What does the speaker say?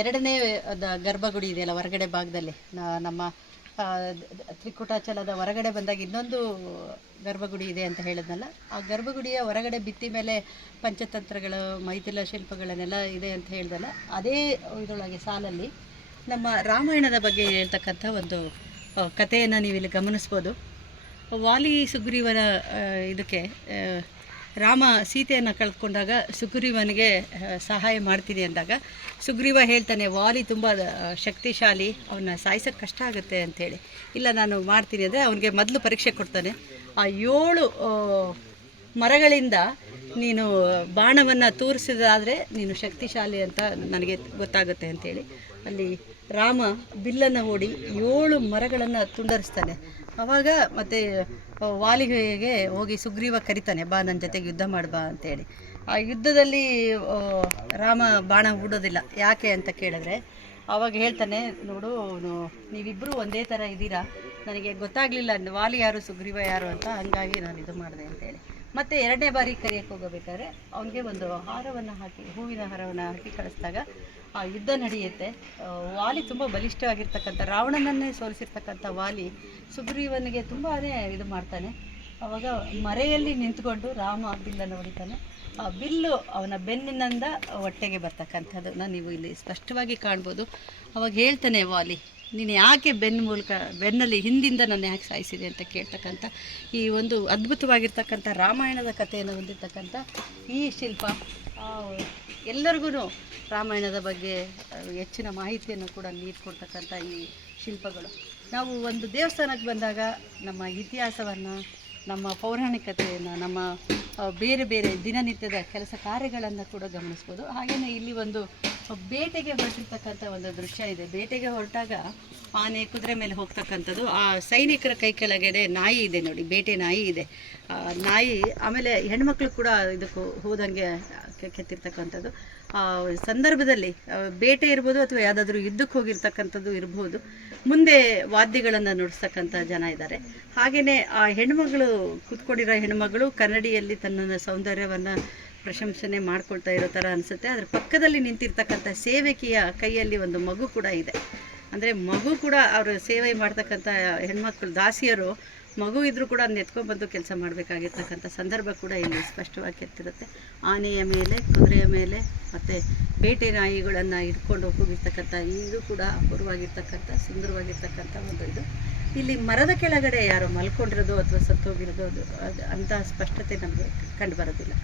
ಎರಡನೇ ಗರ್ಭಗುಡಿ ಇದೆಯಲ್ಲ, ಹೊರಗಡೆ ಭಾಗದಲ್ಲಿ ನಮ್ಮ ತ್ರಿಕುಟಾಚಲದ ಹೊರಗಡೆ ಬಂದಾಗ ಇನ್ನೊಂದು ಗರ್ಭಗುಡಿ ಇದೆ ಅಂತ ಹೇಳಿದ್ನಲ್ಲ, ಆ ಗರ್ಭಗುಡಿಯ ಹೊರಗಡೆ ಬಿತ್ತಿ ಮೇಲೆ ಪಂಚತಂತ್ರಗಳು, ಮೈಥಿಲ ಶಿಲ್ಪಗಳನ್ನೆಲ್ಲ ಇದೆ ಅಂತ ಹೇಳ್ದಲ್ಲ ಅದೇ ಇದರೊಳಗೆ ಸಾಲಲ್ಲಿ ನಮ್ಮ ರಾಮಾಯಣದ ಬಗ್ಗೆ ಹೇಳ್ತಕ್ಕಂಥ ಒಂದು ಕಥೆಯನ್ನು ನೀವಿಲ್ಲಿ ಗಮನಿಸ್ಬೋದು. ವಾಲಿ ಸುಗ್ರೀವರ ಇದಕ್ಕೆ ರಾಮ ಸೀತೆಯನ್ನು ಕಳ್ಕೊಂಡಾಗ ಸುಗ್ರೀವನಿಗೆ ಸಹಾಯ ಮಾಡ್ತೀನಿ ಅಂದಾಗ, ಸುಗ್ರೀವ ಹೇಳ್ತಾನೆ, ವಾಲಿ ತುಂಬ ಶಕ್ತಿಶಾಲಿ ಅವನ್ನ ಸಾಯಿಸೋಕ್ಕೆ ಕಷ್ಟ ಆಗುತ್ತೆ ಅಂಥೇಳಿ ಇಲ್ಲ, ನಾನು ಮಾಡ್ತೀನಿ ಅಂದರೆ ಅವನಿಗೆ ಮೊದಲು ಪರೀಕ್ಷೆ ಕೊಡ್ತಾನೆ. ಆ ಏಳು ಮರಗಳಿಂದ ನೀನು ಬಾಣವನ್ನು ತೂರಿಸಿದಾದರೆ ನೀನು ಶಕ್ತಿಶಾಲಿ ಅಂತ ನನಗೆ ಗೊತ್ತಾಗುತ್ತೆ ಅಂತೇಳಿ ಅಲ್ಲಿ ರಾಮ ಬಿಲ್ಲನ್ನು ಓಡಿ ಏಳು ಮರಗಳನ್ನು ತುಂಡರಿಸ್ತಾನೆ. ಅವಾಗ ಮತ್ತೆ ವಾಲಿಗೆಗೆ ಹೋಗಿ ಸುಗ್ರೀವ ಕರಿತಾನೆ, ಬಾ ನನ್ನ ಜೊತೆಗೆ ಯುದ್ಧ ಮಾಡ್ಬಾ ಅಂತೇಳಿ ಆ ಯುದ್ಧದಲ್ಲಿ ರಾಮ ಬಾಣ ಹೂಡೋದಿಲ್ಲ. ಯಾಕೆ ಅಂತ ಕೇಳಿದ್ರೆ, ಅವಾಗ ಹೇಳ್ತಾನೆ, ನೋಡು ನೀವಿಬ್ಬರು ಒಂದೇ ಥರ ಇದ್ದೀರಾ ನನಗೆ ಗೊತ್ತಾಗಲಿಲ್ಲ ವಾಲಿ ಯಾರು, ಸುಗ್ರೀವ ಯಾರು ಅಂತ, ಹಾಗಾಗಿ ನಾನು ಇದು ಮಾಡಿದೆ ಅಂತೇಳಿ ಮತ್ತು ಎರಡನೇ ಬಾರಿ ಕರಿಯಕ್ಕೆ ಹೋಗಬೇಕಾದ್ರೆ ಅವನಿಗೆ ಒಂದು ಹಾರವನ್ನು ಹಾಕಿ, ಹೂವಿನ ಹಾರವನ್ನು ಹಾಕಿ ಕಳಿಸಿದಾಗ ಆ ಯುದ್ಧ ನಡೆಯುತ್ತೆ. ವಾಲಿ ತುಂಬ ಬಲಿಷ್ಠವಾಗಿರ್ತಕ್ಕಂಥ, ರಾವಣನನ್ನೇ ಸೋಲಿಸಿರ್ತಕ್ಕಂಥ ವಾಲಿ ಸುಗ್ರೀವನಿಗೆ ತುಂಬಾ ಇದು ಮಾಡ್ತಾನೆ. ಅವಾಗ ಮರೆಯಲ್ಲಿ ನಿಂತ್ಕೊಂಡು ರಾಮ ಬಿಲ್ಲನ್ನು ಹೊಡಿತಾನೆ. ಆ ಬಿಲ್ಲು ಅವನ ಬೆನ್ನಿನಿಂದ ಹೊಟ್ಟೆಗೆ ಬರ್ತಕ್ಕಂಥದ್ದನ್ನು ನೀವು ಇಲ್ಲಿ ಸ್ಪಷ್ಟವಾಗಿ ಕಾಣ್ಬೋದು. ಅವಾಗ ಹೇಳ್ತಾನೆ ವಾಲಿ ನೀನು ಯಾಕೆ ಬೆನ್ನ ಮೂಲಕ, ಬೆನ್ನಲ್ಲಿ ಹಿಂದಿಂದ ನನ್ನ ಯಾಕೆ ಸಾಯಿಸಿದೆ ಅಂತ ಕೇಳ್ತಕ್ಕಂಥ ಈ ಒಂದು ಅದ್ಭುತವಾಗಿರ್ತಕ್ಕಂಥ ರಾಮಾಯಣದ ಕಥೆಯನ್ನು ಹೊಂದಿರ್ತಕ್ಕಂಥ ಈ ಶಿಲ್ಪ ಎಲ್ಲರಿಗೂ ರಾಮಾಯಣದ ಬಗ್ಗೆ ಹೆಚ್ಚಿನ ಮಾಹಿತಿಯನ್ನು ಕೂಡ ನೀಡ್ಕೊಡ್ತಕ್ಕಂಥ ಈ ಶಿಲ್ಪಗಳು. ನಾವು ಒಂದು ದೇವಸ್ಥಾನಕ್ಕೆ ಬಂದಾಗ ನಮ್ಮ ಇತಿಹಾಸವನ್ನು, ನಮ್ಮ ಪೌರಾಣಿಕತೆಯನ್ನು, ನಮ್ಮ ಬೇರೆ ಬೇರೆ ದಿನನಿತ್ಯದ ಕೆಲಸ ಕಾರ್ಯಗಳನ್ನು ಕೂಡ ಗಮನಿಸ್ಬೋದು. ಹಾಗೆಯೇ ಇಲ್ಲಿ ಒಂದು ಬೇಟೆಗೆ ಹೊರಟಿರ್ತಕ್ಕಂಥ ಒಂದು ದೃಶ್ಯ ಇದೆ. ಬೇಟೆಗೆ ಹೊರಟಾಗ ಆನೆ ಕುದುರೆ ಮೇಲೆ ಹೋಗ್ತಕ್ಕಂಥದ್ದು. ಆ ಸೈನಿಕರ ಕೈ ಕೆಳಗಡೆ ನಾಯಿ ಇದೆ ನೋಡಿ, ಬೇಟೆ ನಾಯಿ ಇದೆ. ನಾಯಿ ಆಮೇಲೆ ಹೆಣ್ಮಕ್ಳು ಕೂಡ ಇದಕ್ಕೆ ಹೋದಂಗೆ ಕೆತ್ತಿರ್ತಕ್ಕಂಥದ್ದು. ಆ ಸಂದರ್ಭದಲ್ಲಿ ಬೇಟೆ ಇರ್ಬೋದು ಅಥವಾ ಯಾವುದಾದ್ರೂ ಯುದ್ಧಕ್ಕೆ ಹೋಗಿರ್ತಕ್ಕಂಥದ್ದು ಇರ್ಬೋದು. ಮುಂದೆ ವಾದ್ಯಗಳನ್ನು ನುಡಿಸ್ತಕ್ಕಂಥ ಜನ ಇದ್ದಾರೆ. ಹಾಗೆಯೇ ಆ ಹೆಣ್ಮಗಳು, ಕೂತ್ಕೊಂಡಿರೋ ಹೆಣ್ಮಗಳು ಕನ್ನಡಿಯಲ್ಲಿ ತನ್ನ ಸೌಂದರ್ಯವನ್ನು ಪ್ರಶಂಸನೆ ಮಾಡ್ಕೊಳ್ತಾ ಇರೋ ಥರ ಅನಿಸುತ್ತೆ. ಅದ್ರ ಪಕ್ಕದಲ್ಲಿ ನಿಂತಿರ್ತಕ್ಕಂಥ ಸೇವಕಿಯ ಕೈಯಲ್ಲಿ ಒಂದು ಮಗು ಕೂಡ ಇದೆ. ಅಂದರೆ ಮಗು ಕೂಡ ಅವರು ಸೇವೆ ಮಾಡ್ತಕ್ಕಂಥ ಹೆಣ್ಮಕ್ಳು ದಾಸಿಯರು ಮಗು ಇದ್ದರೂ ಕೂಡ ಅದನ್ನ ಎತ್ಕೊಂಡ್ಬಂದು ಕೆಲಸ ಮಾಡಬೇಕಾಗಿರ್ತಕ್ಕಂಥ ಸಂದರ್ಭ ಕೂಡ ಇಲ್ಲಿ ಸ್ಪಷ್ಟವಾಗಿ ಎತ್ತಿರುತ್ತೆ. ಆನೆಯ ಮೇಲೆ, ಕುದುರೆಯ ಮೇಲೆ, ಮತ್ತು ಬೇಟೆ ನಾಯಿಗಳನ್ನು ಇಟ್ಕೊಂಡು ಹೋಗಿರ್ತಕ್ಕಂಥ ಇದು ಕೂಡ ಅಪೂರ್ವವಾಗಿರ್ತಕ್ಕಂಥ ಸುಂದರವಾಗಿರ್ತಕ್ಕಂಥ ಒಂದು ಇದು. ಇಲ್ಲಿ ಮರದ ಕೆಳಗಡೆ ಯಾರೋ ಮಲ್ಕೊಂಡಿರೋದು ಅಥವಾ ಸತ್ತೋಗಿರೋದು ಅದು ಅದು ಅಂಥ ಸ್ಪಷ್ಟತೆ ನಮಗೆ ಕಂಡು ಬರೋದಿಲ್ಲ.